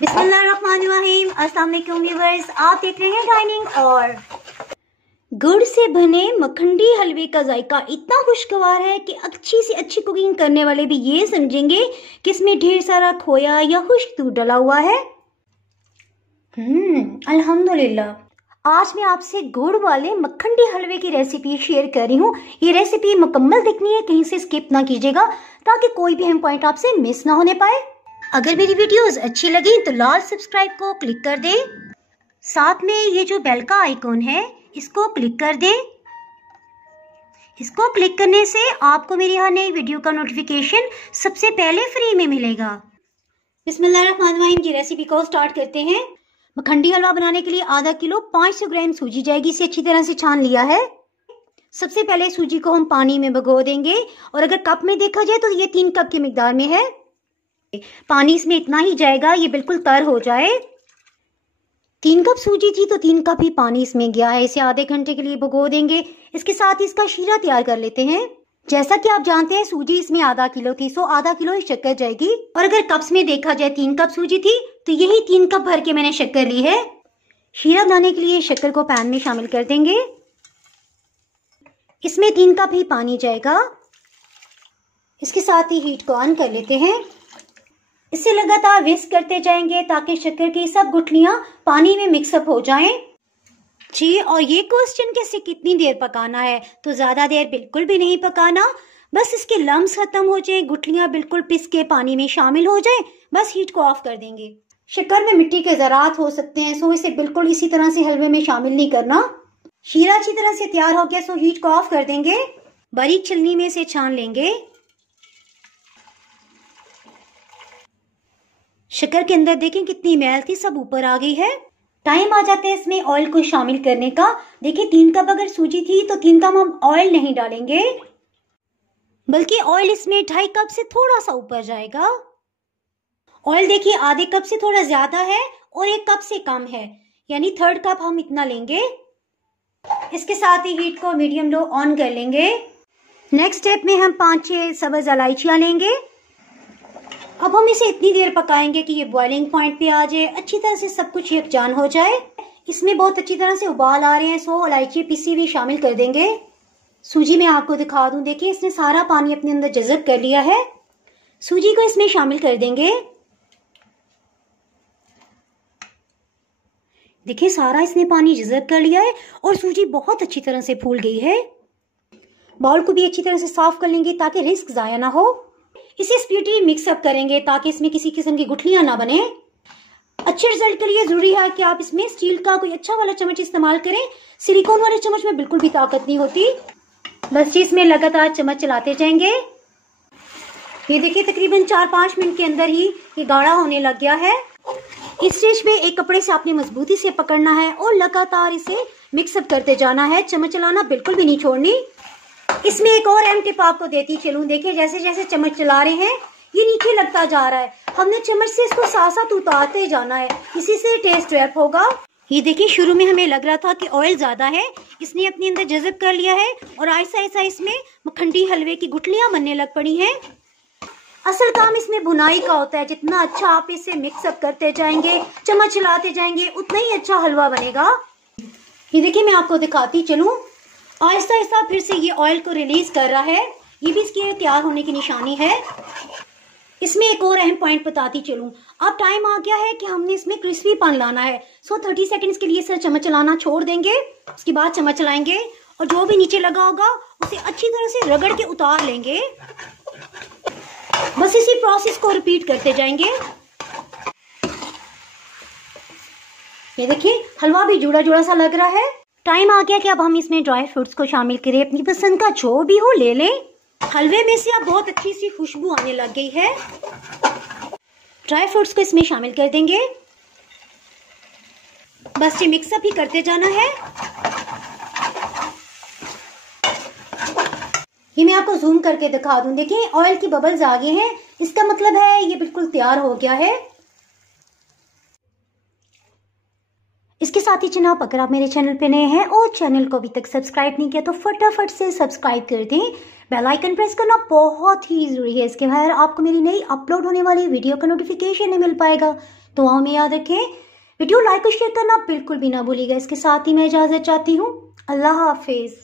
बिस्मिल्लाहिर्रहमानिर्रहीम। अस्सलाम वालेकुम व्यूअर्स, आप देख रहे हैं डाइनिंग। और गुड़ से बने मखंडी हलवे का जायका इतना खुशगवार है कि अच्छी से अच्छी कुकिंग करने वाले भी ये समझेंगे कि इसमें ढेर सारा खोया या खुश्क दूध डला हुआ है। अल्हम्दुलिल्लाह। आज मैं आपसे गुड़ वाले मखंडी हलवे की रेसिपी शेयर कर रही हूँ। ये रेसिपी मुकम्मल देखनी है, कहीं से स्किप ना कीजिएगा ताकि कोई भी अहम पॉइंट आपसे मिस ना होने पाए। अगर मेरी वीडियोस अच्छी लगी तो लाल सब्सक्राइब को क्लिक कर दें। साथ में ये जो बेल का आइकॉन है इसको क्लिक कर दें। इसको क्लिक करने से आपको मेरी हर नई वीडियो का नोटिफिकेशन सबसे पहले फ्री में मिलेगा। बिस्मिल्लाहिर्रहमानिर्रहीम की रेसिपी को स्टार्ट करते हैं। मखंडी हलवा बनाने के लिए आधा किलो 500 ग्राम सूजी जाएगी। इसे अच्छी तरह से छान लिया है। सबसे पहले सूजी को हम पानी में भिगो देंगे और अगर कप में देखा जाए तो ये 3 कप की मिकदार में है। पानी इसमें इतना ही जाएगा, ये बिल्कुल तर हो जाए। 3 कप सूजी थी तो 3 कप ही पानी इसमें गया है। इसे आधे घंटे के लिए भिगो देंगे। इसके साथ इसका शीरा तैयार कर लेते हैं। जैसा कि आप जानते हैं सूजी इसमें आधा किलो थी, सो आधा किलो ही शक्कर जाएगी। और अगर कप्स में देखा जाए 3 कप सूजी थी तो यही 3 कप भर के मैंने शक्कर ली है। शीरा बनाने के लिए शक्कर को पैन में शामिल कर देंगे। इसमें 3 कप ही पानी जाएगा। इसके साथ ही हीट को ऑन कर लेते हैं। इसे लगातार विस्क करते जाएंगे ताकि शक्कर की सब गुठलियां पानी में मिक्सअप हो जाएं। जी, और ये क्वेश्चन कि इसे कितनी देर पकाना है, तो ज्यादा देर बिल्कुल भी नहीं पकाना। बस इसके लम्स खत्म हो जाए, गुठलियां बिल्कुल पिस के पानी में शामिल हो जाएं, बस हीट को ऑफ कर देंगे। शक्कर में मिट्टी के ज़रात हो सकते हैं, सो इसे बिल्कुल इसी तरह से हलवे में शामिल नहीं करना। शीरा अच्छी तरह से तैयार हो गया, सो हीट को ऑफ कर देंगे। बारीक छलनी में इसे छान लेंगे। शक्कर के अंदर देखें कितनी मैल थी, सब ऊपर आ गई है। टाइम आ जाता है इसमें ऑयल को शामिल करने का। देखिए 3 कप अगर सूजी थी तो 3 कप हम ऑयल नहीं डालेंगे, बल्कि ऑयल इसमें 2.5 कप से थोड़ा सा ऊपर जाएगा। ऑयल देखिए आधे कप से थोड़ा ज्यादा है और 1 कप से कम है, यानी 1/3 कप हम इतना लेंगे। इसके साथ ही हीट को मीडियम लो ऑन कर लेंगे। नेक्स्ट स्टेप में हम 5-6 सब्ज इलायचियां लेंगे। अब हम इसे इतनी देर पकाएंगे कि ये बॉइलिंग पॉइंट पे आ जाए, अच्छी तरह से सब कुछ यकजान हो जाए। इसमें बहुत अच्छी तरह से उबाल आ रहे हैं, सो इलायची पिसी हुई शामिल कर देंगे। सूजी में आपको दिखा दूं, देखिए इसने सारा पानी अपने अंदर जज़ब कर लिया है। सूजी को इसमें शामिल कर देंगे। देखिए सारा इसने पानी जज़ब कर लिया है और सूजी बहुत अच्छी तरह से फूल गई है। बाउल को भी अच्छी तरह से साफ कर लेंगे ताकि रिस्क जाया ना हो। इसे स्पीडी मिक्सअप करेंगे ताकि इसमें किसी किस्म की गुठलियां ना बने। अच्छे रिजल्ट के लिए जरूरी है कि आप इसमें स्टील का कोई अच्छा वाला चम्मच इस्तेमाल करें। सिलिकॉन वाले चम्मच में बिल्कुल भी ताकत नहीं होती। बस इसमें लगातार चम्मच चलाते जाएंगे। ये देखिए तकरीबन 4-5 मिनट के अंदर ही ये गाढ़ा होने लग गया है। इस स्टेज पे एक कपड़े से आपने मजबूती से पकड़ना है और लगातार इसे मिक्सअप करते जाना है। चम्मच चलाना बिल्कुल भी नहीं छोड़नी। इसमें एक और अहम टिप आपको देती चलूं, देखिए जैसे जैसे चम्मच चला रहे हैं ये नीचे लगता जा रहा है। हमने चम्मच से इसको साथ साथ उतारते जाना है, इसी से टेस्ट रैप होगा। ये देखिए शुरू में हमें लग रहा था कि ऑयल ज्यादा है, इसने अपने अंदर जज़ब कर लिया है और ऐसा ऐसा इसमें मखंडी हलवे की गुठलियां बनने लग पड़ी हैं। असल काम इसमें बुनाई का होता है। जितना अच्छा आप इसे मिक्सअप करते जाएंगे, चम्मच चलाते जाएंगे, उतना ही अच्छा हलवा बनेगा। ये देखिए मैं आपको दिखाती चलूं, आहिस्ता आहिस्ता फिर से ये ऑयल को रिलीज कर रहा है। ये भी इसकी तैयार होने की निशानी है। इसमें एक और अहम पॉइंट बताती चलूं, अब टाइम आ गया है कि हमने इसमें क्रिस्पीपन लाना है। सो 30 सेकंड्स के लिए सर चम्मच चलाना छोड़ देंगे। उसके बाद चम्मच चलाएंगे और जो भी नीचे लगा होगा उसे अच्छी तरह से रगड़ के उतार लेंगे। बस इसी प्रोसेस को रिपीट करते जाएंगे। ये देखिए हलवा भी जुड़ा जुड़ा सा लग रहा है। टाइम आ गया कि अब हम इसमें ड्राई फ्रूट्स को शामिल करें। अपनी पसंद का जो भी हो ले लें। हलवे में से अब बहुत अच्छी सी खुशबू आने लग गई है। ड्राई फ्रूट्स को इसमें शामिल कर देंगे। बस ये मिक्सअप ही करते जाना है। ये मैं आपको जूम करके दिखा दूं, देखिए ऑयल की बबल्स आ गए हैं, इसका मतलब है ये बिल्कुल तैयार हो गया है। इसके साथ ही जनाब अगर आप मेरे चैनल पे नए हैं और चैनल को अभी तक सब्सक्राइब नहीं किया तो फटाफट से सब्सक्राइब कर दें। बेल आइकन प्रेस करना बहुत ही जरूरी है, इसके बगैर आपको मेरी नई अपलोड होने वाली वीडियो का नोटिफिकेशन नहीं मिल पाएगा। दुआओं में याद रखें। वीडियो लाइक और शेयर करना बिल्कुल भी ना भूलिएगा। इसके साथ ही मैं इजाज़त चाहती हूँ। अल्लाह हाफिज़।